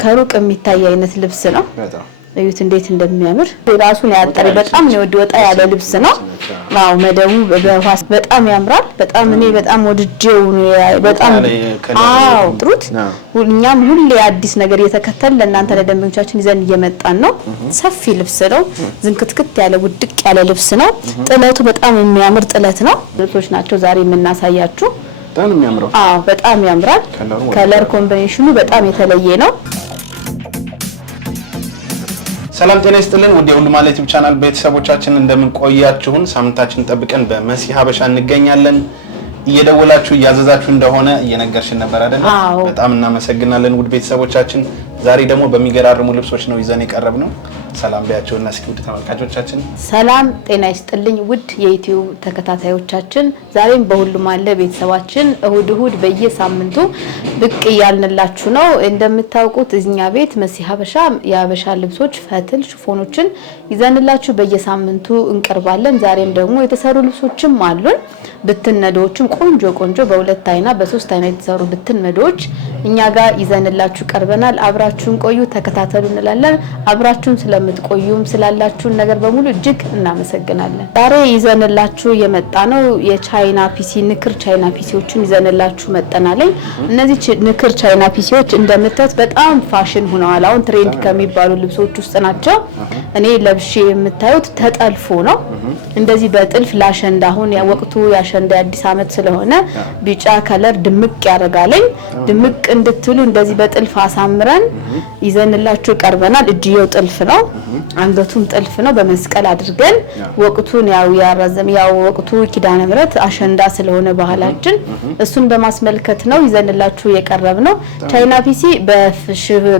ከሩቅ የሚታይ አይነት ልብስ ነው እዩት እንዴት እንደሚያምር ራሱን ያጠረ በጣም ነው ወጣ ያለ ልብስ ነው አው መደቡ በኋስ በጣም ያምራል በጣም እኔ በጣም ወድጄው በጣም አው ጥሩት እኛም ሁሌ አዲስ ነገር እየተከተልን ለእናንተ ለደንበኞቻችን ይዘን እየመጣን ነው ሰፊ ልብስ ነው ዝንክትክት ያለ ውድቅ ያለ ልብስ ነው ጥለቱ በጣም የሚያምር ጥለት ነው ልብሶች ናቸው ዛሬ የምናሳያችሁ በጣም የሚያምረው አው በጣም ያምራል ከለር ኮምቢኔሽኑ በጣም የተለየ ነው ሰላም ጤና ይስጥልን ወደ ሁሉ ማለት ዩቲዩብ ቻናል ቤተሰቦቻችን እንደምን ቆያችሁን ሳምንታችን ጠብቀን በመሲ ሀበሻ እንገኛለን እየደወላችሁ ያዘዛችሁ እንደሆነ እየነገርሽን ነበር አይደል በጣም እናመሰግናለን ውድ ቤተሰቦቻችን ዛሬ ደግሞ በሚገራርሙ ልብሶች ነው ይዘን የቀረብነው ሰላም ቢያቸውና እስኪ ውድ ተመልካቾቻችን ሰላም ጤና ይስጥልኝ ውድ የዩቲዩብ ተከታታዮቻችን ዛሬም በሁሉም አለ ቤተሰባችን እሁድ በየሳምንቱ ብቅ ያልንላችሁ ነው እንደምታውቁት እኛ ቤት መሲ ሀበሻ የሀበሻ ልብሶች ፈትል ሽፎኖችን ይዘንላችሁ በየሳምንቱ እንቀርባለን ዛሬም ደግሞ የተሰሩ ልብሶችም አሉን ብትን ነዶዎችም ቆንጆ በሁለት አይና በሶስት አይና የተሰሩ ብትን ነዶዎች እኛ ጋር ይዘንላችሁ ቀርበናል አብራችሁን ቆዩ ተከታተሉ እንላለን አብራችሁን ስለምትቆዩም ስላላችሁ ነገር በሙሉ እጅግ እናመሰግናለን ዛሬ ይዘንላችሁ የመጣ ነው የቻይና ፒሲ ንክር ቻይና ፒሲዎችን ይዘንላችሁ መጣናለኝ እነዚህ ንክር ቻይና ፒሲዎች እንደምታዩት በጣም ፋሽን ሆነዋል አሁን ትሬንድ ከሚባሉ ልብሶች ውስጥ ናቸው እኔ ለብሼ የምታዩት ተጠልፎ ነው እንደዚህ በጥልፍ ላሸንዳ አሁን ያወቅቱ ያሸንዳ አዲስ አመት ስለሆነ ቢጫ ከለር ድምቅ ያረጋለኝ ድምቅ እንድትሉ እንደዚህ በጥልፍ አሳምረን ይዘንላችሁ ቀርበናል እጅየው ጥልፍ ነው አንገቱም ጥልፍ ነው በመስቀል አድርገን ወቅቱን ያራዘም ወቅቱ ኪዳነ ምህረት አሸንዳ ስለሆነ ባህላችን እሱን በማስመልከት ነው ይዘንላችሁ የቀረብነው ቻይና ፒሲ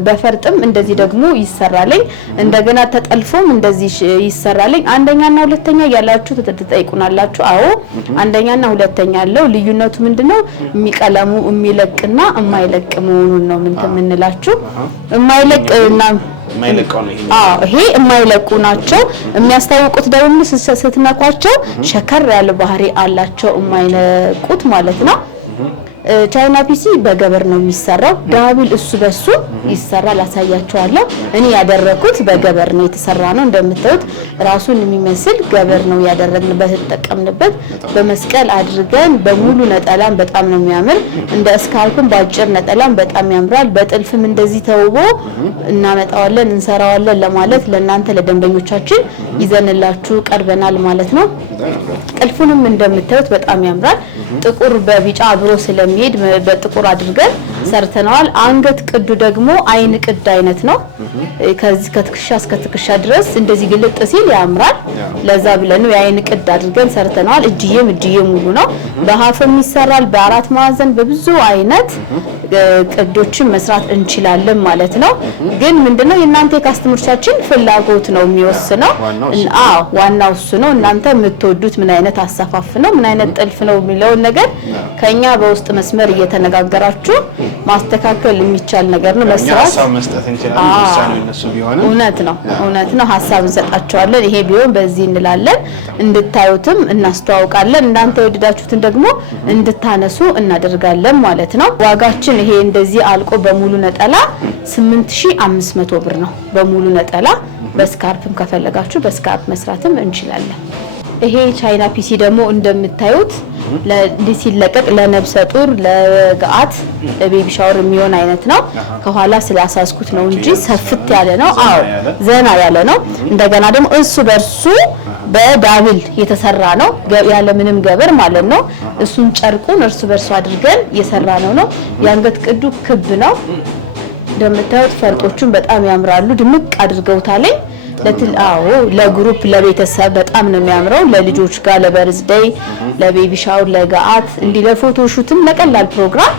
በፈርጥም እንደዚህ ደግሞ ይሰራልኝ እንደገና ተጠልፎም እንደዚህ ይሰራልኝ አንደኛና ሁለተኛ ያላችሁ ተጠይቁናላችሁ አዎ አንደኛና ሁለተኛ አለው ልዩነቱ ምንድነው የሚቀለሙ የሚለቅና የማይለቅ መሆኑን ነው ምንላችሁ የማይለቅና ማይለቀው ነው ይሄ የማይለቁ ናቸው የሚያስታውቁት ደግሞ ስትነኳቸው ሸከር ያለ ባህሪ አላቸው የማይለቁት ማለት ነው ቻይና ፒሲ በገበር ነው የሚሰራው ዳብል እሱ በሱ ይሰራል አሳያችኋለሁ እኔ ያደረኩት በገበር ነው የተሰራ ነው እንደምታዩት ራሱን የሚመስል ገበር ነው ያደረግንበት ተጠቀምንበት በመስቀል አድርገን በሙሉ ነጠላም በጣም ነው የሚያምር እንደ እስካልኩም ባጭር ነጠላም በጣም ያምራል በጥልፍም እንደዚህ ተውቦ እናመጣዋለን እንሰራዋለን ለማለት ለእናንተ ለደንበኞቻችን ይዘንላችሁ ቀርበናል ማለት ነው ጥልፉንም እንደምታዩት በጣም ያምራል ጥቁር በቢጫ አብሮ ስለሚሄድ በጥቁር አድርገን ሰርተናል አንገት ቅዱ ደግሞ አይን ቅድ አይነት ነው ከዚህ ከትክሻ እስከ ትክሻ ድረስ እንደዚህ ግልጥ ሲል ያምራል ለዛ ብለን ነው የአይን ቅድ አድርገን ሰርተናል እጅዬ ሙሉ ነው በሀፍም ይሰራል በአራት ማዕዘን በብዙ አይነት ቅዶችን መስራት እንችላለን ማለት ነው ግን ምንድነው የእናንተ ካስተመሮቻችን ፍላጎት ነው የሚወስነው ዋናው እሱ ነው እናንተ የምትወዱት ምን አይነት አሰፋፍ ነው ምን አይነት ጥልፍ ነው የሚለው ነገር ከኛ በውስጥ መስመር እየተነጋገራችሁ ማስተካከል የሚቻል ነገር ነው መስራት ሐሳብ መስጠት እንችላለን ውሳኔው እነሱ ቢሆን እውነት ነው ሐሳብ እንሰጣቸዋለን ይሄ ቢሆን በዚህ እንላለን እንድታዩትም እናስተዋውቃለን እናንተ የወደዳችሁትን ደግሞ እንድታነሱ እናደርጋለን ማለት ነው ዋጋችን ይሄ እንደዚህ አልቆ በሙሉ ነጠላ 8500 ብር ነው በሙሉ ነጠላ በስካርፕም ከፈለጋችሁ በስካርፕ መስራትም እንችላለን ይሄ ቻይና ፒሲ ደግሞ እንደምታዩት ለዲሲለቀቅ ለነብሰ ጡር ለጋአት ለቤቢ ሻወር የሚሆን አይነት ነው ከኋላ ስላሳስኩት ነው እንጂ ሰፍት ያለ ነው አዎ ዘና ያለ ነው እንደገና ደግሞ እሱ በርሱ በዳብል የተሰራ ነው ያለ ምንም ገበር ማለት ነው እሱን ጨርቁን እርሱ በርሱ አድርገን የሰራነው ነው ያንገት ቅዱ ክብ ነው እንደምታዩት ፈርጦቹን በጣም ያምራሉ ድምቅ አድርገውታል ለግሩፕ ለቤተሰብ በጣም ነው የሚያምረው ለልጆች ጋር ለበርዝዴይ ለቤቢ ሻወር ለጋአት እንዲ ለፎቶ ሹትም ለቀላል ፕሮግራም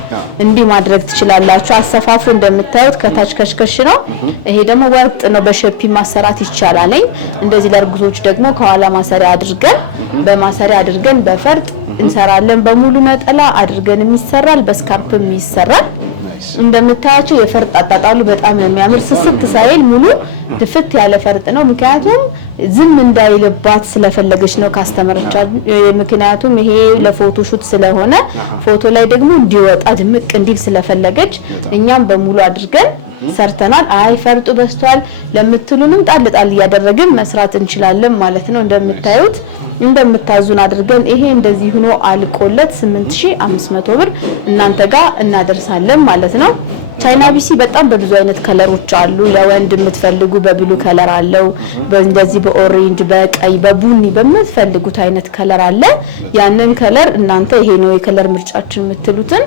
እንዲ ማድረግ ትችላላችሁ አሰፋፉ እንደምታዩት ከታች ከሽከሽ ነው ይሄ ደግሞ ወርጥ ነው በሸፒ ማሰራት ይቻላል እንደዚህ ለርጉዞች ደግሞ ከኋላ ማሰሪያ አድርገን በፈርጥ እንሰራለን በሙሉ ነጠላ አድርገን ይሰራል በስካርፕም ይሰራል እንደምታያቸው የፈርጥ አጣጣሉ በጣም የሚያምር ስስት ሳይል ሙሉ ድፍት ያለ ፈርጥ ነው ምክንያቱም ዝም እንዳይልባት ስለፈለገች ነው ካስተመረቻ ምክንያቱም ይሄ ለፎቶ ሹት ስለሆነ ፎቶ ላይ ደግሞ እንዲወጣ ድምቅ እንዲል ስለፈለገች እኛም በሙሉ አድርገን ሰርተናል። አይ ፈርጡ በስቷል ለምትሉንም ጣል ጣል እያደረግን መስራት እንችላለን ማለት ነው። እንደምታዙን አድርገን ይሄ እንደዚህ ሆኖ አልቆለት 8500 ብር እናንተ ጋር እናደርሳለን ማለት ነው። ቻይና ቢሲ በጣም በብዙ አይነት ከለሮች አሉ። ለወንድ የምትፈልጉ በብሉ ከለር አለው፣ በእንደዚህ በኦሬንጅ በቀይ በቡኒ በምትፈልጉት አይነት ከለር አለ። ያንን ከለር እናንተ ይሄ ነው የከለር ምርጫችን የምትሉትን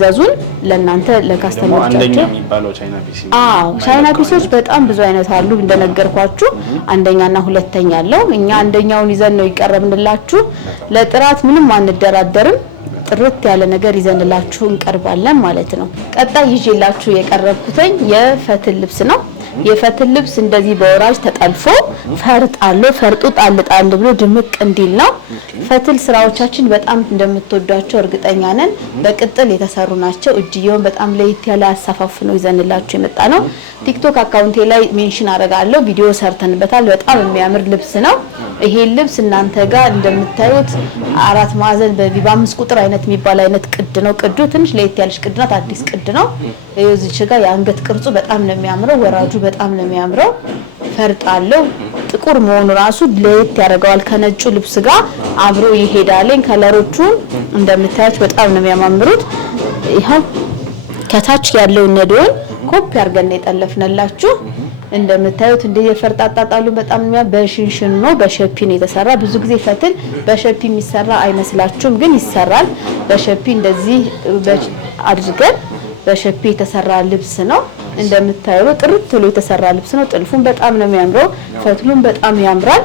ዘዙን ለናንተ ለካስተመሮቻችን። አንደኛ የሚባለው ቻይና ቢሲ ቻይና ቢሲዎች በጣም ብዙ አይነት አሉ እንደነገርኳችሁ። አንደኛና ሁለተኛ አለው። እኛ አንደኛውን ይዘን ነው ይቀርብንላችሁ። ለጥራት ምንም አንደራደርም። ጥርት ያለ ነገር ይዘንላችሁ እንቀርባለን ማለት ነው። ቀጣይ ይዤላችሁ የቀረብኩትኝ የፈትል ልብስ ነው። የፈትል ልብስ እንደዚህ በወራጅ ተጠልፎ ፈርጥ አለው። ፈርጡ ጣል ጣል ብሎ ድምቅ እንዲል ነው። ፈትል ስራዎቻችን በጣም እንደምትወዷቸው እርግጠኛ ነን። በቅጥል የተሰሩ ናቸው። እጅየውን በጣም ለየት ያለ አሳፋፍ ነው ይዘንላችሁ የመጣ ነው። ቲክቶክ አካውንቴ ላይ ሜንሽን አደርጋለሁ። ቪዲዮ ሰርተንበታል። በጣም የሚያምር ልብስ ነው። ይሄ ልብስ እናንተ ጋር እንደምታዩት 4 ማዕዘን በ5 ቁጥር አይነት የሚባል አይነት ቅድ ነው። ቅዱ ትንሽ ለየት ያለች ቅድ ናት። አዲስ ቅድ ነው። እዚች ጋር የአንገት ቅርጹ በጣም ነው የሚያምረው። ወራጁ በጣም ነው የሚያምረው። ፈርጥ አለው። ጥቁር መሆኑ ራሱ ለየት ያደርገዋል። ከነጩ ልብስ ጋር አብሮ ይሄዳል። ከለሮቹን እንደምታዩት በጣም ነው የሚያማምሩት። ይሄው ከታች ያለው ነዶን ኮፒ አድርገን የጠለፍነላችሁ እንደምታዩት እንደ የፈርጣጣጣሉ በጣም በሽንሽን ነው። በሸፒ ነው የተሰራ። ብዙ ጊዜ ፈትል በሸፒ የሚሰራ አይመስላችሁም፣ ግን ይሰራል። በሸፒ እንደዚህ አድርገን በሸፒ የተሰራ ልብስ ነው። እንደምታዩት ጥርት ብሎ የተሰራ ልብስ ነው። ጥልፉን በጣም ነው የሚያምረው። ፈትሉን በጣም ያምራል።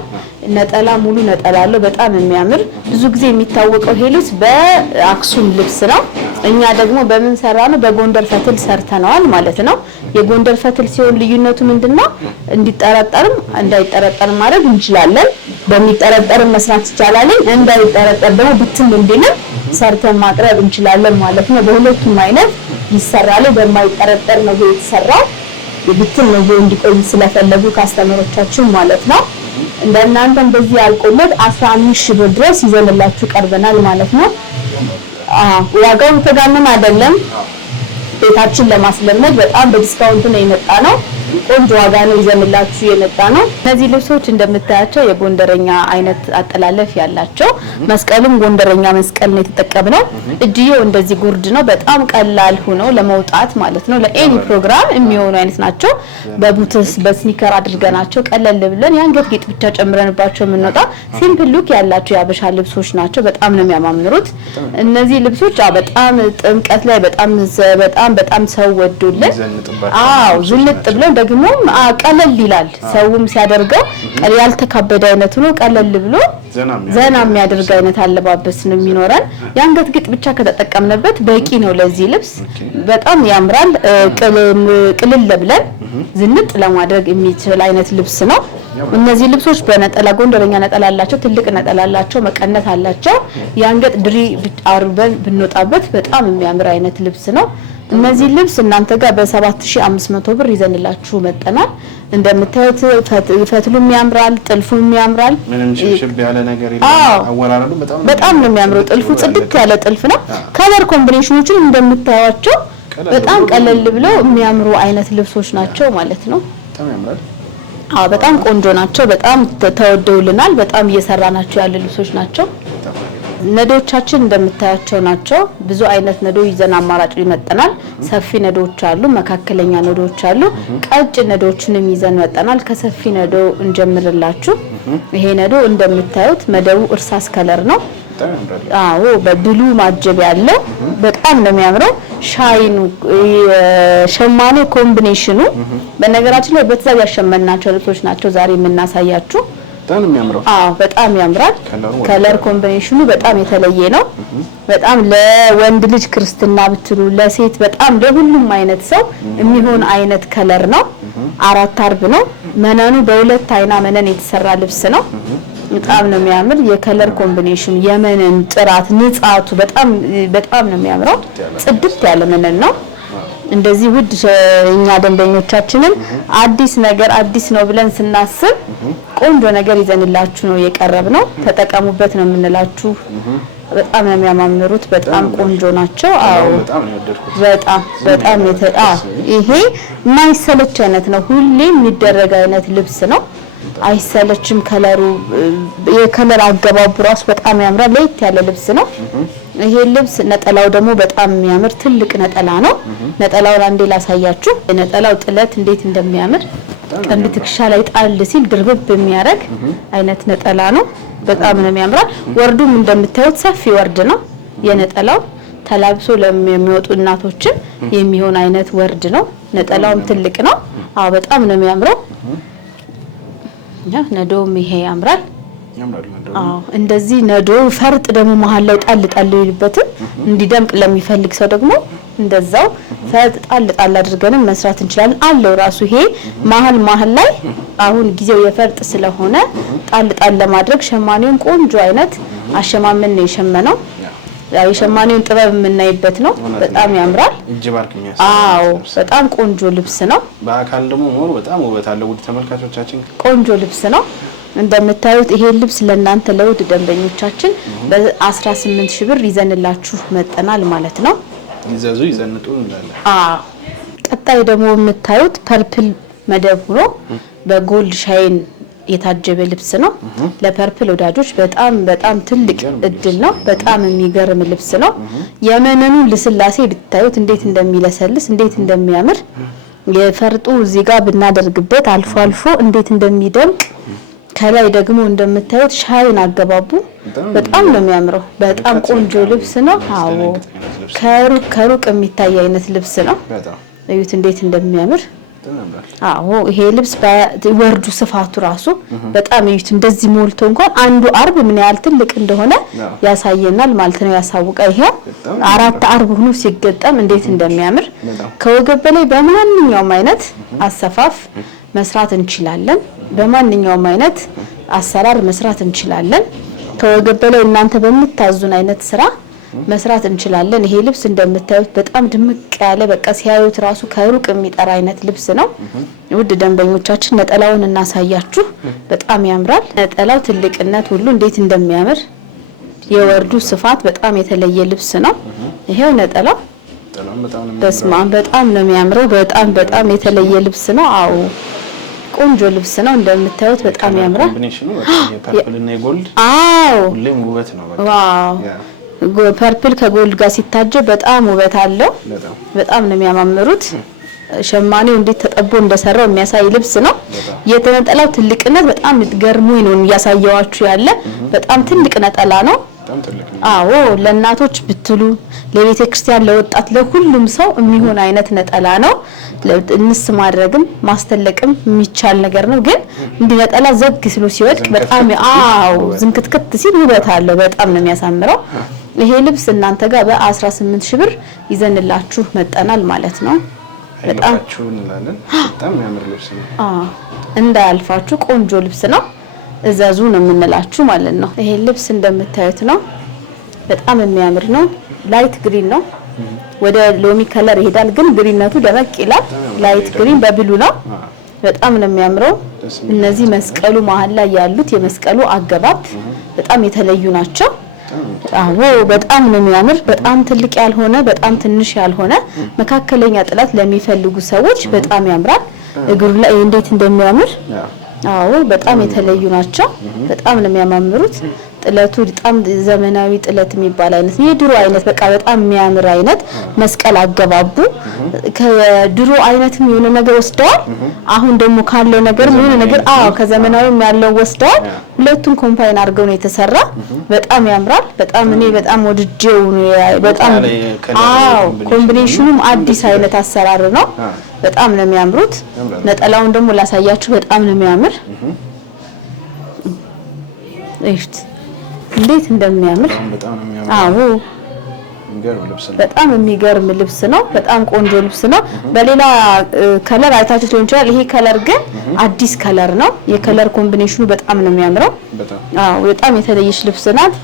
ነጠላ ሙሉ ነጠላ አለው። በጣም የሚያምር ብዙ ጊዜ የሚታወቀው ይሄ ልብስ በአክሱም ልብስ ነው። እኛ ደግሞ በምን ሰራ ነው? በጎንደር ፈትል ሰርተናል ማለት ነው። የጎንደር ፈትል ሲሆን ልዩነቱ ምንድነው? እንዲጠረጠርም እንዳይጠረጠርም ማድረግ እንችላለን። በሚጠረጠርም መስራት ይቻላል። እንዳይጠረጠር ደግሞ ብትን እንዲልም ሰርተን ማቅረብ እንችላለን ማለት ነው። በሁለቱም አይነት ይሰራል። በማይጠረጠር ነው የተሰራው። ብትን ነው እንዲቆይ ስለፈለጉ ካስተመሮቻችን ማለት ነው። እንደናንተ እንደዚህ ያልቆለት 15000 ብር ድረስ ይዘንላችሁ ቀርበናል ማለት ነው። ዋጋው ተጋነን አይደለም። ቤታችን ለማስለመድ በጣም በዲስካውንት ነው የመጣ ነው። ቆንጆ ዋጋ ነው ይዘንላችሁ የመጣ ነው። እነዚህ ልብሶች እንደምታያቸው የጎንደረኛ አይነት አጠላለፍ ያላቸው፣ መስቀሉም ጎንደረኛ መስቀል ነው የተጠቀምነው። እጅየው እንደዚህ ጉርድ ነው። በጣም ቀላል ሆኖ ለመውጣት ማለት ነው። ለኤኒ ፕሮግራም የሚሆኑ አይነት ናቸው። በቡትስ በስኒከር አድርገናቸው ቀለል ብለን የአንገት ጌጥ ብቻ ጨምረንባቸው የምንወጣ ሲምፕል ሉክ ያላቸው የአበሻ ልብሶች ናቸው። በጣም ነው የሚያማምሩት እነዚህ ልብሶች። በጣም ጥምቀት ላይ በጣም ሰው ወዶልን ዝልጥ ብለው ደግሞ ቀለል ይላል። ሰውም ሲያደርገው ያልተካበደ አይነት ነው። ቀለል ብሎ ዘና የሚያደርግ አይነት አለባበስ ነው የሚኖረን። የአንገት ጌጥ ብቻ ከተጠቀምነበት በቂ ነው ለዚህ ልብስ። በጣም ያምራል። ቅልል ብለን ዝንጥ ለማድረግ የሚችል አይነት ልብስ ነው። እነዚህ ልብሶች በነጠላ ጎንደረኛ ነጠላ አላቸው። ትልቅ ነጠላ አላቸው። መቀነት አላቸው። የአንገት ድሪ አርበን ብንወጣበት በጣም የሚያምር አይነት ልብስ ነው። እነዚህ ልብስ እናንተ ጋር በ7500 ብር ይዘንላችሁ መጠናል። እንደምታዩት ፈትሉም ያምራል፣ ጥልፉም ያምራል። ምንም ሽብሽብ ያለ ነገር የለም። አወራረዱ በጣም ነው የሚያምረው። ጥልፉ ጽድት ያለ ጥልፍ ነው። ከለር ኮምቢኔሽኖችን እንደምታዩቸው በጣም ቀለል ብለው የሚያምሩ አይነት ልብሶች ናቸው ማለት ነው። በጣም ያምራል። በጣም ቆንጆ ናቸው። በጣም ተወደውልናል። በጣም እየሰራናቸው ያለ ልብሶች ናቸው። ነዶቻችን እንደምታያቸው ናቸው። ብዙ አይነት ነዶ ይዘን አማራጭ ይመጣናል። ሰፊ ነዶች አሉ፣ መካከለኛ ነዶች አሉ፣ ቀጭን ነዶችንም ይዘን መጣናል። ከሰፊ ነዶ እንጀምርላችሁ። ይሄ ነዶ እንደምታዩት መደቡ እርሳስ ከለር ነው። በብሉ ማጀብ ያለው በጣም ነው የሚያምረው። ሻይኑ ሸማኔ ኮምቢኔሽኑ በነገራችን ላይ በትዕዛዝ ያሸመናቸው ልብሶች ናቸው ዛሬ የምናሳያችሁ። በጣም የሚያምረው በጣም ያምራል። ከለር ኮምቢኔሽኑ በጣም የተለየ ነው። በጣም ለወንድ ልጅ ክርስትና ብትሉ ለሴት በጣም ለሁሉም አይነት ሰው የሚሆን አይነት ከለር ነው። 4 አርብ ነው። መነኑ በሁለት አይና መነን የተሰራ ልብስ ነው። በጣም ነው የሚያምር። የከለር ኮምቢኔሽኑ የመነን ጥራት ንጻቱ በጣም ነው የሚያምረው። ጽድት ያለ መነን ነው። እንደዚህ ውድ እኛ ደንበኞቻችንን አዲስ ነገር አዲስ ነው ብለን ስናስብ ቆንጆ ነገር ይዘንላችሁ ነው የቀረብነው። ተጠቀሙበት ነው የምንላችሁ። በጣም የሚያማምሩት በጣም ቆንጆ ናቸው። አዎ በጣም ነው የወደድኩት። በጣም ይሄ የማይሰለች አይነት ነው። ሁሌ የሚደረግ አይነት ልብስ ነው። አይሰለችም። ከለሩ የከለር አገባቡ ራሱ በጣም ያምራል። ለየት ያለ ልብስ ነው። ይሄ ልብስ ነጠላው ደግሞ በጣም የሚያምር ትልቅ ነጠላ ነው። ነጠላውን አንዴ ላሳያችሁ። የነጠላው ጥለት እንዴት እንደሚያምር ቀንድ ትከሻ ላይ ጣል ሲል ድርብብ የሚያደርግ አይነት ነጠላ ነው። በጣም ነው የሚያምራል። ወርዱም እንደምታዩት ሰፊ ወርድ ነው። የነጠላው ተላብሶ ለሚወጡ እናቶችን የሚሆን አይነት ወርድ ነው። ነጠላውም ትልቅ ነው። አዎ በጣም ነው የሚያምረው። ነዶም ይሄ ያምራል። አዎ እንደዚህ ነዶ ፈርጥ ደግሞ መሀል ላይ ጣል ጣል ይልበትም እንዲደምቅ ለሚፈልግ ሰው ደግሞ እንደዛው ፈርጥ ጣል ጣል አድርገንም መስራት እንችላለን። አለው ራሱ ይሄ መሀል ላይ አሁን ጊዜው የፈርጥ ስለሆነ ጣል ጣል ለማድረግ ሸማኔውን ቆንጆ አይነት አሸማመን ነው የሸመነው። የሸማኔውን ጥበብ የምናይበት ነው። በጣም ያምራል። አዎ በጣም ቆንጆ ልብስ ነው። በአካል ደግሞ ሞር በጣም ውበት አለው። ውድ ተመልካቾቻችን ቆንጆ ልብስ ነው። እንደምታዩት ይሄ ልብስ ለእናንተ ለውድ ደንበኞቻችን በ18000 ብር ይዘንላችሁ መጠናል ማለት ነው። ይዘዙ ይዘንጡ እንላለን። ቀጣይ ደግሞ የምታዩት ፐርፕል መደብ ሆኖ በጎልድ ሻይን የታጀበ ልብስ ነው። ለፐርፕል ወዳጆች በጣም ትልቅ እድል ነው። በጣም የሚገርም ልብስ ነው። የመነኑ ልስላሴ ብታዩት እንዴት እንደሚለሰልስ እንዴት እንደሚያምር የፈርጡ እዚህ ጋር ብናደርግበት አልፎ አልፎ እንዴት እንደሚደምቅ ከላይ ደግሞ እንደምታዩት ሻይን አገባቡ በጣም ነው የሚያምረው። በጣም ቆንጆ ልብስ ነው። አዎ ከሩቅ የሚታይ አይነት ልብስ ነው። እዩት እንዴት እንደሚያምር። አዎ ይሄ ልብስ በወርዱ ስፋቱ ራሱ በጣም እዩት። እንደዚህ ሞልቶ እንኳን አንዱ አርብ ምን ያህል ትልቅ እንደሆነ ያሳየናል ማለት ነው። ያሳውቃ ይሄ 4 አርብ ሆኖ ሲገጠም እንዴት እንደሚያምር ከወገብ በላይ በማንኛውም አይነት አሰፋፍ መስራት እንችላለን። በማንኛውም አይነት አሰራር መስራት እንችላለን። ከወገብ በላይ እናንተ በምታዙን አይነት ስራ መስራት እንችላለን። ይሄ ልብስ እንደምታዩት በጣም ድምቅ ያለ በቃ ሲያዩት ራሱ ከሩቅ የሚጠራ አይነት ልብስ ነው። ውድ ደንበኞቻችን ነጠላውን እናሳያችሁ። በጣም ያምራል። ነጠላው ትልቅነት ሁሉ እንዴት እንደሚያምር የወርዱ ስፋት በጣም የተለየ ልብስ ነው። ይሄው ነጠላው በጣም ነው የሚያምረው። በጣም የተለየ ልብስ ነው። አዎ ቆንጆ ልብስ ነው። እንደምታዩት በጣም ያምራል። የፐርፕልና የጎልድ ሁሌም ውበት ነው። ዋው ፐርፕል ከጎልድ ጋር ሲታጀብ በጣም ውበት አለው። በጣም ነው የሚያማምሩት። ሸማኔው እንዴት ተጠቦ እንደሰራው የሚያሳይ ልብስ ነው። የተነጠላው ትልቅነት በጣም ገርሞኝ ነው እያሳየዋችሁ ያለ። በጣም ትልቅ ነጠላ ነው። አዎ ለእናቶች ብትሉ ለቤተ ክርስቲያን ለወጣት ለሁሉም ሰው የሚሆን አይነት ነጠላ ነው። እንስ ማድረግም ማስተለቅም የሚቻል ነገር ነው። ግን እንዲህ ነጠላ ዘግ ሲሉ ሲወድቅ በጣም ዝንክትክት ሲል ውበት አለው። በጣም ነው የሚያሳምረው። ይሄ ልብስ እናንተ ጋር በ18000 ብር ይዘንላችሁ መጠናል ማለት ነው። በጣም የሚያምር ልብስ ነው። እንዳያልፋችሁ ቆንጆ ልብስ ነው። እዛዙ ነው የምንላችሁ ማለት ነው። ይሄ ልብስ እንደምታዩት ነው። በጣም የሚያምር ነው። ላይት ግሪን ነው። ወደ ሎሚ ከለር ይሄዳል፣ ግን ግሪነቱ ደመቅ ይላል። ላይት ግሪን በብሉ ነው። በጣም ነው የሚያምረው። እነዚህ መስቀሉ መሀል ላይ ያሉት የመስቀሉ አገባብ በጣም የተለዩ ናቸው። አዎ በጣም ነው የሚያምር። በጣም ትልቅ ያልሆነ በጣም ትንሽ ያልሆነ መካከለኛ ጥለት ለሚፈልጉ ሰዎች በጣም ያምራል። እግሩ ላይ እንዴት እንደሚያምር አዎ በጣም የተለዩ ናቸው። በጣም ነው የሚያማምሩት። ጥለቱ በጣም ዘመናዊ ጥለት የሚባል አይነት የድሮ አይነት በቃ በጣም የሚያምር አይነት መስቀል አገባቡ ከድሮ አይነትም የሆነ ነገር ወስደዋል። አሁን ደግሞ ካለው ነገር የሆነ ነገር ከዘመናዊም ያለው ወስደዋል። ሁለቱን ኮምባይን አድርገው ነው የተሰራ። በጣም ያምራል። በጣም እኔ በጣም ወድጄው በጣም ኮምቢኔሽኑም አዲስ አይነት አሰራር ነው። በጣም ነው የሚያምሩት። ነጠላውን ደግሞ ላሳያችሁ። በጣም ነው የሚያምር። እሺ እንዴት እንደሚያምር አዎ በጣም የሚገርም ልብስ ነው። በጣም ቆንጆ ልብስ ነው። በሌላ ከለር አይታችሁት ሊሆን ይችላል። ይሄ ከለር ግን አዲስ ከለር ነው። የከለር ኮምቢኔሽኑ በጣም ነው የሚያምረው። አዎ በጣም የተለየች ልብስ ናት።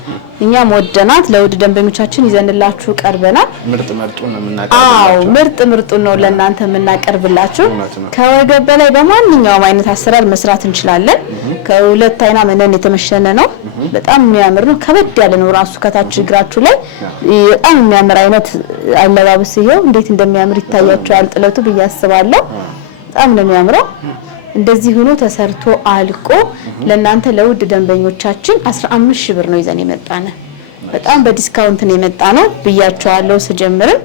እኛም ወደናት ለውድ ደንበኞቻችን ይዘንላችሁ ቀርበናል። ምርጥ ምርጡን ነው የምናቀርብላችሁ። ምርጥ ምርጡን ነው ለእናንተ የምናቀርብላችሁ። ከወገብ በላይ በማንኛውም አይነት አሰራር መስራት እንችላለን። ከሁለት አይና መነን የተመሸነ ነው። በጣም የሚያምር ነው። ከበድ ያለ ነው ራሱ ከታች እግራችሁ ላይ በጣም የሚያምር አይነት አለባበስ ይሄው እንዴት እንደሚያምር ይታያችኋል። ጥለቱ ብያስባለሁ በጣም ነው የሚያምረው። እንደዚህ ሆኖ ተሰርቶ አልቆ ለእናንተ ለውድ ደንበኞቻችን 15000 ብር ነው ይዘን የመጣነው። በጣም በዲስካውንት ነው የመጣነው ብያቸዋለሁ ስጀምርም።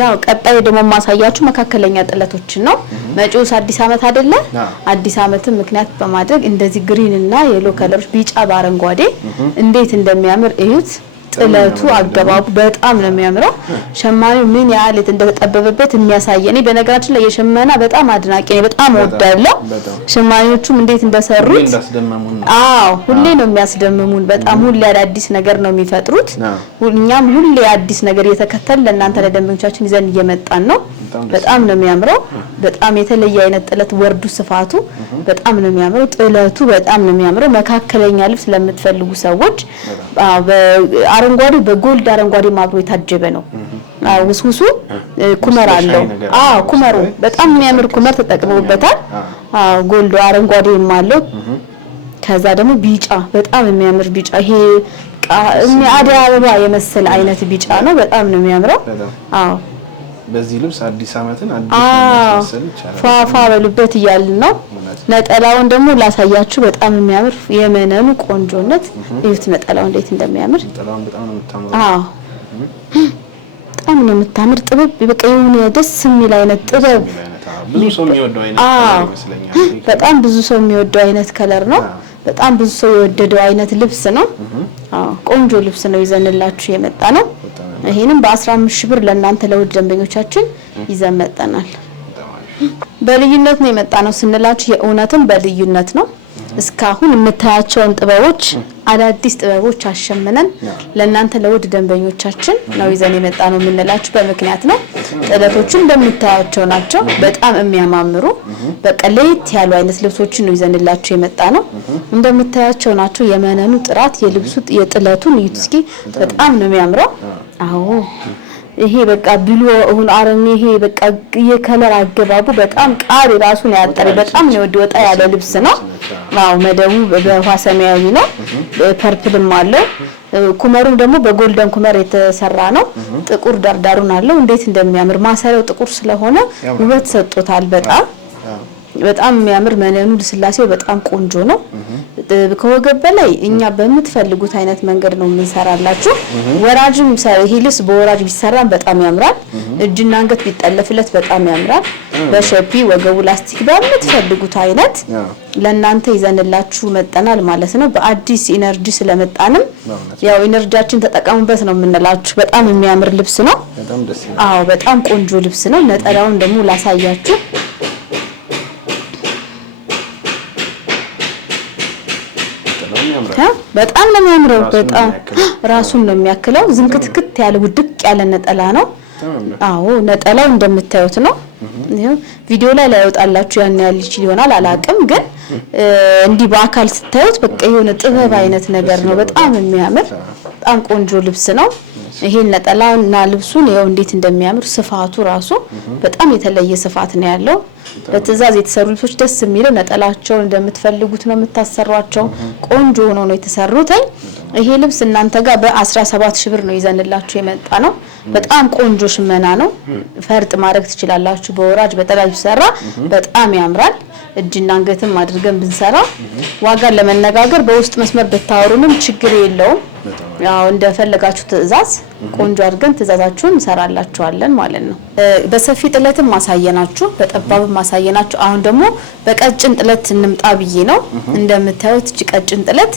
ያው ቀጣይ ደግሞ ማሳያችሁ መካከለኛ ጥለቶችን ነው። መጪው አዲስ አመት አይደለ? አዲስ አመትን ምክንያት በማድረግ እንደዚህ ግሪን እና የሎ ከለሮች ቢጫ በአረንጓዴ እንዴት እንደሚያምር እዩት። ጥለቱ አገባቡ በጣም ነው የሚያምረው። ሸማኔው ምን ያህል እንደተጠበበበት የሚያሳይ። እኔ በነገራችን ላይ የሸመና በጣም አድናቂ ነኝ። በጣም ወዳለሁ ሸማኔዎቹም እንዴት እንደሰሩት። ሁሌ ነው የሚያስደምሙን። በጣም ሁሌ አዲስ ነገር ነው የሚፈጥሩት። እኛም ሁሌ አዲስ ነገር እየተከተልን ለእናንተ ለደንበኞቻችን ይዘን እየመጣን ነው። በጣም ነው የሚያምረው። በጣም የተለየ አይነት ጥለት ወርዱ ስፋቱ በጣም ነው የሚያምረው። ጥለቱ በጣም ነው የሚያምረው። መካከለኛ ልብስ ለምትፈልጉ ሰዎች አረንጓዴ በጎልድ አረንጓዴ ማብሮ የታጀበ ነው። ውስውሱ ኩመር አለው። ኩመሩ በጣም የሚያምር ኩመር ተጠቅመውበታል። ጎልድ አረንጓዴም አለው። ከዛ ደግሞ ቢጫ በጣም የሚያምር ቢጫ ይሄ አደይ አበባ የመሰለ አይነት ቢጫ ነው። በጣም ነው የሚያምረው። በዚህ ልብስ አዲስ አመትን አዲስ መሰል ይቻላል። ፋፋ በሉበት እያልን ነው። ነጠላውን ደግሞ ላሳያችሁ። በጣም የሚያምር የመነኑ ቆንጆነት እዩት። ነጠላው እንዴት እንደሚያምር ነጠላውን በጣም ነው የምታምረው። በጣም ነው የምታምር ጥበብ። በቃ የሆነ ደስ የሚል አይነት ጥበብ ብዙ ሰው የሚወደው አይነት ከለር ይመስለኛል። በጣም ብዙ ሰው የሚወደው አይነት ከለር ነው። በጣም ብዙ ሰው የወደደው አይነት ልብስ ነው። ቆንጆ ልብስ ነው ይዘንላችሁ የመጣ ነው። ይሄንም በ15000 ብር ለእናንተ ለውድ ደንበኞቻችን ይዘን መጣናል። በልዩነት ነው የመጣ ነው ስንላችሁ የእውነትም በልዩነት ነው። እስካሁን የምታያቸውን ጥበቦች አዳዲስ ጥበቦች አሸምነን ለእናንተ ለውድ ደንበኞቻችን ነው ይዘን የመጣ ነው የምንላችሁ በምክንያት ነው። ጥለቶቹን እንደምታያቸው ናቸው። በጣም የሚያማምሩ በቀለይት ያሉ አይነት ልብሶችን ነው ይዘንላችሁ የመጣ ነው። እንደምታያቸው ናቸው። የመነኑ ጥራት የልብሱ የጥለቱን እዩት እስኪ በጣም ነው የሚያምረው። ይሄ በቃ ብሉ አሁን አረም ይሄ በቃ የከለር አገባቡ በጣም ቃሪ ራሱን ያጠረ በጣም ነው ወጣ ያለ ልብስ ነው። መደቡ በውሃ ሰማያዊ ነው። ፐርፕልም አለው። ኩመሩም ደግሞ በጎልደን ኩመር የተሰራ ነው። ጥቁር ዳርዳሩን አለው። እንዴት እንደሚያምር ማሰሪያው ጥቁር ስለሆነ ውበት ሰጥቶታል። በጣም የሚያምር መነኑ ልስላሴው በጣም ቆንጆ ነው። ከወገብ በላይ እኛ በምትፈልጉት አይነት መንገድ ነው የምንሰራላችሁ። ወራጅም ይሄ ልብስ በወራጅ ቢሰራም በጣም ያምራል። እጅና አንገት ቢጠለፍለት በጣም ያምራል። በሸፒ ወገቡ ላስቲክ በምትፈልጉት አይነት ለእናንተ ይዘንላችሁ መጣናል ማለት ነው። በአዲስ ኢነርጂ ስለመጣንም ያው ኢነርጂያችን ተጠቀሙበት ነው የምንላችሁ። በጣም የሚያምር ልብስ ነው። በጣም ቆንጆ ልብስ ነው። ነጠላውን ደግሞ ላሳያችሁ። በጣም ነው የሚያምረው። በጣም ራሱን ነው የሚያክለው። ዝንክትክት ያለ ውድቅ ያለ ነጠላ ነው። ነጠላው እንደምታዩት ነው። ቪዲዮ ላይ ያወጣላችሁ ያን ያህል ይሆናል አላቅም፣ ግን እንዲህ በአካል ስታዩት በቃ የሆነ ጥበብ አይነት ነገር ነው። በጣም የሚያምር በጣም ቆንጆ ልብስ ነው። ይሄን ነጠላና ልብሱን ይሄው እንዴት እንደሚያምር ስፋቱ ራሱ በጣም የተለየ ስፋት ነው ያለው። በትዕዛዝ የተሰሩ ልብሶች ደስ የሚለው ነጠላቸው እንደምትፈልጉት ነው የምታሰሯቸው። ቆንጆ ሆኖ ነው የተሰሩት። ይሄ ልብስ እናንተ ጋር በ17000 ብር ነው ይዘንላችሁ የመጣ ነው። በጣም ቆንጆ ሽመና ነው። ፈርጥ ማድረግ ትችላላችሁ። በወራጅ በጠላጅ ሰራ በጣም ያምራል። እጅና አንገትም አድርገን ብንሰራ ዋጋ ለመነጋገር በውስጥ መስመር ብታወሩንም ችግር የለውም። ያው እንደፈለጋችሁ ትዕዛዝ ቆንጆ አድርገን ትዕዛዛችሁን እንሰራላችኋለን ማለት ነው። በሰፊ ጥለትም ማሳየናችሁ በጠባብ ማሳየናችሁ። አሁን ደግሞ በቀጭን ጥለት እንምጣ ብዬ ነው። እንደምታዩት እቺ ቀጭን ጥለት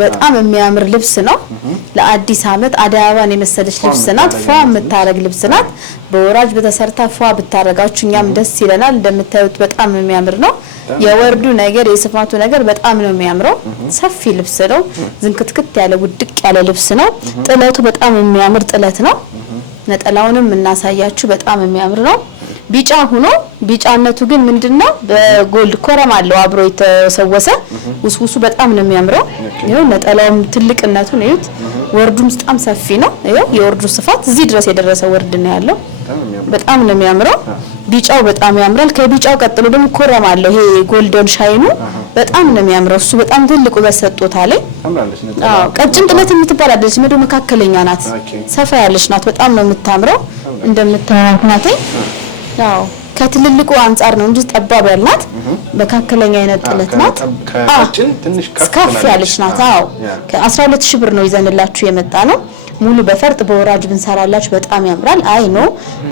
በጣም የሚያምር ልብስ ነው። ለአዲስ አመት አደይ አበባን የመሰለች ልብስ ናት። ፏ የምታረግ ልብስ ናት። በወራጅ በተሰርታ ፏ ብታረጋችሁ እኛም ደስ ይለናል። እንደምታዩት በጣም የሚያምር ነው። የወርዱ ነገር የስፋቱ ነገር በጣም ነው የሚያምረው። ሰፊ ልብስ ነው። ዝንክትክት ያለ ውድቅ ያለ ልብስ ነው። ጥለቱ በጣም የሚያምር ጥለት ነው። ነጠላውንም እናሳያችሁ። በጣም የሚያምር ነው። ቢጫ ሆኖ ቢጫነቱ ግን ምንድነው በጎልድ ኮረም አለው አብሮ የተሰወሰ ውስውሱ በጣም ነው የሚያምረው ይሄው ነጠላውም ትልቅነቱ ነው ይሁት ወርዱም በጣም ሰፊ ነው ይሄው የወርዱ ስፋት እዚህ ድረስ የደረሰ ወርድ ነው ያለው በጣም ነው የሚያምረው ቢጫው በጣም ያምራል ከቢጫው ቀጥሎ ደግሞ ኮረም አለው ይሄ ጎልደን ሻይኑ በጣም ነው የሚያምረው እሱ በጣም ትልቁ በሰጦታል ቀጭን ጥለት የምትባል አይደለች መዶ መካከለኛ ናት ሰፋ ያለች ናት በጣም ነው የምታምረው እንደምታዩት ናት ያው ከትልልቁ አንፃር ነው እንጂ ጠባብ ያልናት መካከለኛ አይነት ጥለት ናት ከቀጭን ትንሽ ከፍ ያለች ናት አዎ ከ12000 ብር ነው ይዘንላችሁ የመጣ ነው ሙሉ በፈርጥ በወራጅ ብንሰራላችሁ በጣም ያምራል አይ ነው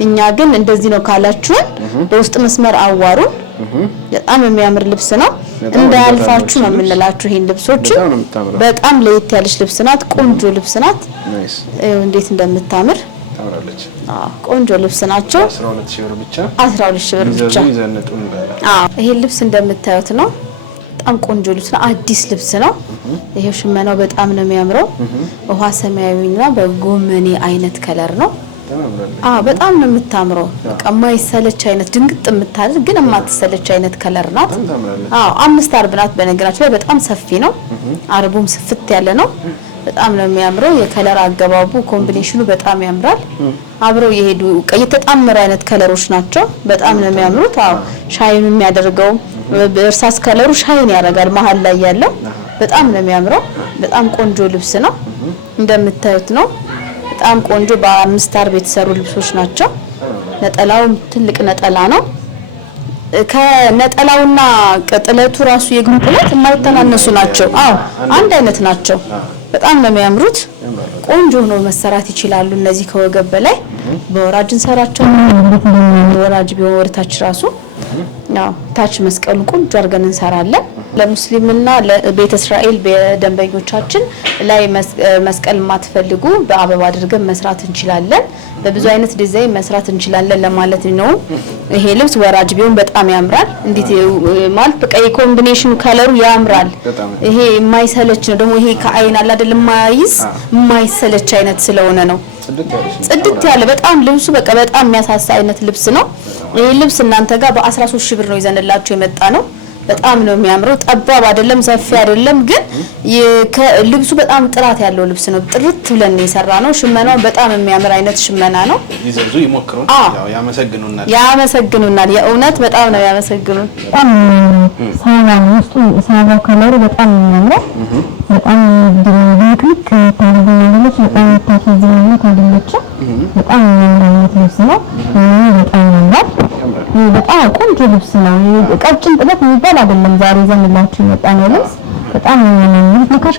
እኛ ግን እንደዚህ ነው ካላችሁን በውስጥ መስመር አዋሩ በጣም የሚያምር ልብስ ነው እንዳያልፋችሁ ነው የምንላችሁ ይሄን ልብሶች በጣም ለየት ያለች ልብስ ናት ቆንጆ ልብስ ናት እንዴት እንደምታምር ታምራለች ቆንጆ ልብስ ናቸው 12000 ብር ብቻ 12000 ብር ብቻ ይሄ ልብስ እንደምታዩት ነው በጣም ቆንጆ ልብስ ነው አዲስ ልብስ ነው ይሄው ሽመናው በጣም ነው የሚያምረው ውሃ ሰማያዊና በጎመኔ አይነት ከለር ነው በጣም ነው የምታምረው ቀማይሰለች አይነት ድንግጥ የምታደርግ ግን የማትሰለች አይነት ከለር ናት 5 አርብ ናት በነገራችን ላይ በጣም ሰፊ ነው አርቡም ስፍት ያለ ነው በጣም ነው የሚያምረው የከለር አገባቡ ኮምቢኔሽኑ በጣም ያምራል አብረው የሄዱ የተጣመረ አይነት ከለሮች ናቸው በጣም ነው የሚያምሩት ሻይን የሚያደርገው በእርሳስ ከለሩ ሻይን ያደርጋል መሃል ላይ ያለው በጣም ነው የሚያምረው በጣም ቆንጆ ልብስ ነው እንደምታዩት ነው በጣም ቆንጆ በ5 አርብ የተሰሩ ልብሶች ናቸው ነጠላው ትልቅ ነጠላ ነው ከነጠላውና ቅጥለቱ ራሱ የግሩ ጥለት የማይተናነሱ ናቸው አንድ አይነት ናቸው በጣም ነው የሚያምሩት ቆንጆ ነው መሰራት ይችላሉ እነዚህ ከወገብ በላይ በወራጅ እንሰራቸው ወራጅ ቢሆን ወርታች ራሱ ታች መስቀሉን ቆንጆ አድርገን እንሰራለን ለሙስሊምና ለቤተ እስራኤል በደንበኞቻችን ላይ መስቀል ማትፈልጉ በአበባ አድርገን መስራት እንችላለን በብዙ አይነት ዲዛይን መስራት እንችላለን ለማለት ነው ይሄ ልብስ ወራጅ ቢሆን በጣም ያምራል እንዴት ማለት በቀይ ኮምቢኔሽኑ ከለሩ ያምራል ይሄ የማይሰለች ነው ደግሞ ይሄ ከአይን አለ አይደል የማይሰለች አይነት ስለሆነ ነው ጽድት ያለ በጣም ልብሱ በቃ በጣም የሚያሳሳ አይነት ልብስ ነው ይሄ ልብስ እናንተ ጋር በ13000 ብር ነው ይዘንላችሁ የመጣ ነው በጣም ነው የሚያምረው ጠባብ አይደለም ሰፊ አይደለም ግን ልብሱ በጣም ጥራት ያለው ልብስ ነው ጥርት ብለን የሰራነው ሽመናው በጣም የሚያምር አይነት ሽመና ነው ይዘዙ ይሞክሩ ያው ያመሰግኑናል የእውነት በጣም ነው ያመሰግኑን ሳባ ከለሩ በጣም የሚያምረው በጣም ድንቅልቅ ታደርጋለች በጣም ታፈዝናለች ታደለች በጣም የሚያምር ልብስ ነው በጣም ያምራል በጣም ቆንጆ ልብስ ነው ቀጭን ጥለት የሚባል አይደለም ዛሬ ዘንላችሁ የመጣ ነው ልብስ በጣም የሚያምር ልካሽ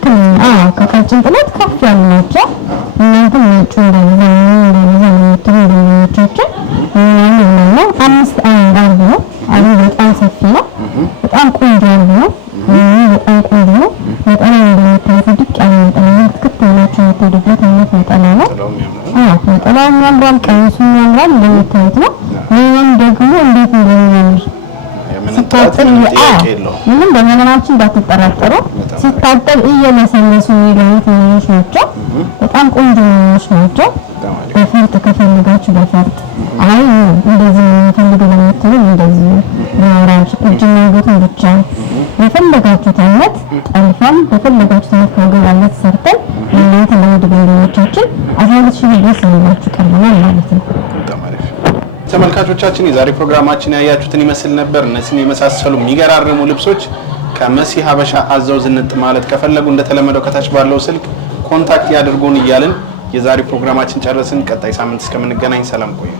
ከቀጭን ጥለት ከፍ ያሉ ናቸው እናንተ ነጭ እንደዚህ ነው 5 አርብ ነው በጣም ሰፊ ነው በጣም ቆንጆ ነው በጣም ቆንጆ ነው በጣም እንደምታዩት ያለ ነጠላ ትክክለኛቸው ተደፍረት አይነት ነጠላ ነው ነጠላው ያምራል ቀሚሱ ያምራል እንደምታዩት ነው ይሄን ደግሞ እንዴት እንደሚያምር ሲታጠብ ምንም በመናችን እንዳትጠራጠሩ ሲታጠብ እየመሰለሱ የሚሉት ምንሽ ናቸው በጣም ቆንጆ ምንሽ ናቸው በፈርጥ ከፈልጋችሁ በፈርጥ አይ እንደዚህ ፈልጉ ለምትሉ እንደዚህ ወራጅ እጅና ወገቱን ብቻ በፈለጋችሁት አይነት ጠልፈን በፈለጋችሁት አይነት ከወገባነት ሰርተን እናንተ ለውድ ገንዘቦቻችን 12000 ብር ስለላችሁ ቀርበናል ማለት ነው ተመልካቾቻችን የዛሬ ፕሮግራማችን ያያችሁትን ይመስል ነበር እነዚህን የመሳሰሉ የሚገራርሙ ልብሶች ከመሲ ሀበሻ አዘው ዝንጥ ማለት ከፈለጉ እንደተለመደው ከታች ባለው ስልክ ኮንታክት ያድርጉን እያልን የዛሬ ፕሮግራማችን ጨረስን ቀጣይ ሳምንት እስከምንገናኝ ሰላም ቆዩ